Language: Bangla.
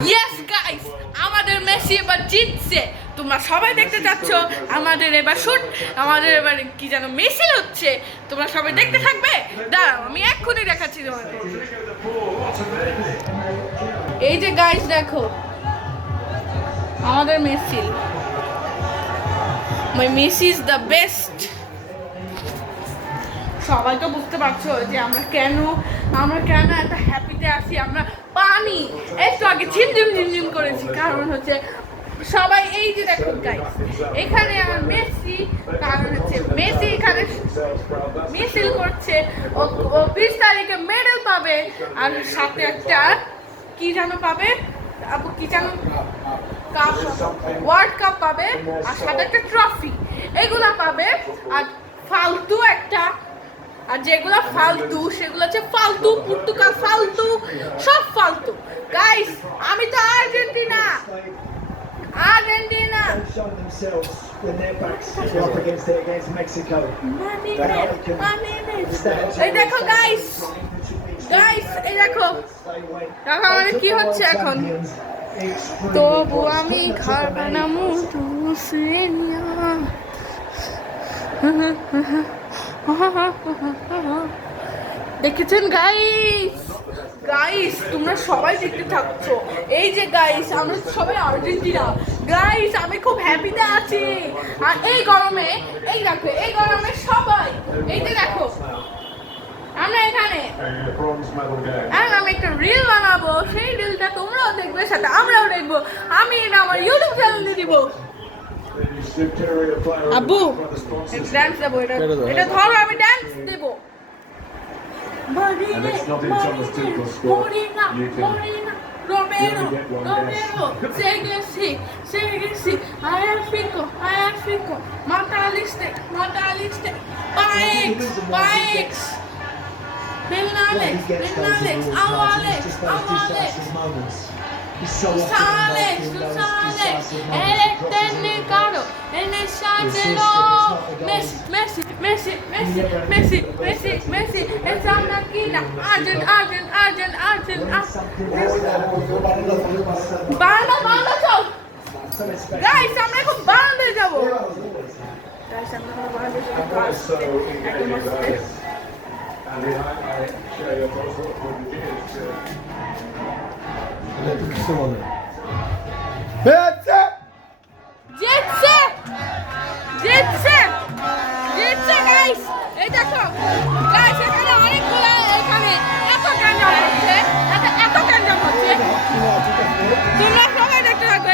ইয়েস গাইস, আমাদের মেসি এবার জিতছে। তোমরা সবাই দেখতে চাচ্ছ আমাদের এবার শুট, আমাদের এবার কি যেন মিছিল হচ্ছে। তোমরা সবাই দেখতে থাকবে। দাঁড়াও, আমি এক্ষুনি দেখাচ্ছি তোমাদের। এই যে গাইস দেখো আমাদের মিছিল। মাই মেসি ইজ দ্য বেস্ট। সবাই তো বুঝতে পারছো যে আমরা কেন এত হ্যাপিতে আছি। আমরা পানি একটু আগে ঝিমঝিম করেছি, কারণ হচ্ছে সবাই এই যে দেখো গাইস, এখানে আমার মেসি, কারণ হচ্ছে মেসি এখানে মিছিল করছে। ও 20 তারিখে মেডেল পাবে, আর সাথে একটা কি যেন পাবে, আপু কি যেন কাপ, ওয়ার্ল্ড কাপ পাবে, আর সাথে একটা ট্রফি, এগুলা পাবে। আর ফালতু একটা, আর যেগুলা ফালতু সেগুলো হচ্ছে ফালতু, পর্তুগাল ফালতু, সব ফালতু। গাইস আমি তো আর্জেন্টিনা। এই দেখো গাইস, এই দেখো আমাদের কি হচ্ছে এখন। তবু আমি ঘর বানাবো দেখেছেন গাইস তোমরা সবাই দেখতে থাকছো। এই যে গাইস আমরা সবাই আর্জেন্টিনা। গাইস আমি খুব হ্যাপিতে আছি। আর এই গরমে, এই দেখো এই গরমে সবাই, এই যে দেখো আমরা এখানে, আর আমি একটা রিল বানাবো, সেই রিলটা তোমরাও দেখবে, সাথে আমরাও দেখবো। আমি এটা আমার ইউটিউব চ্যানেলে দিব। আব্বু ডান্স দেবো, এটা ধরো, আমি ডান্স দেবো। Romero, Seguesi, Ayarfico, Mataliste, Paix, Bernales, Alex, González, el técnico, el Sánchez, Messi, el Zanaquina, Argent. Bangla চল গাইস, আমরা এখন বাংলাদেশ যাবো। গাইস আমরা এখন বাংলাদেশ জিতছে গাইস। এই দেখো গাইস, এখানে অনেকগুলো, এখানে এত গ্যাঞ্জাম হচ্ছে। তোমরা সবাই দেখতে থাকো।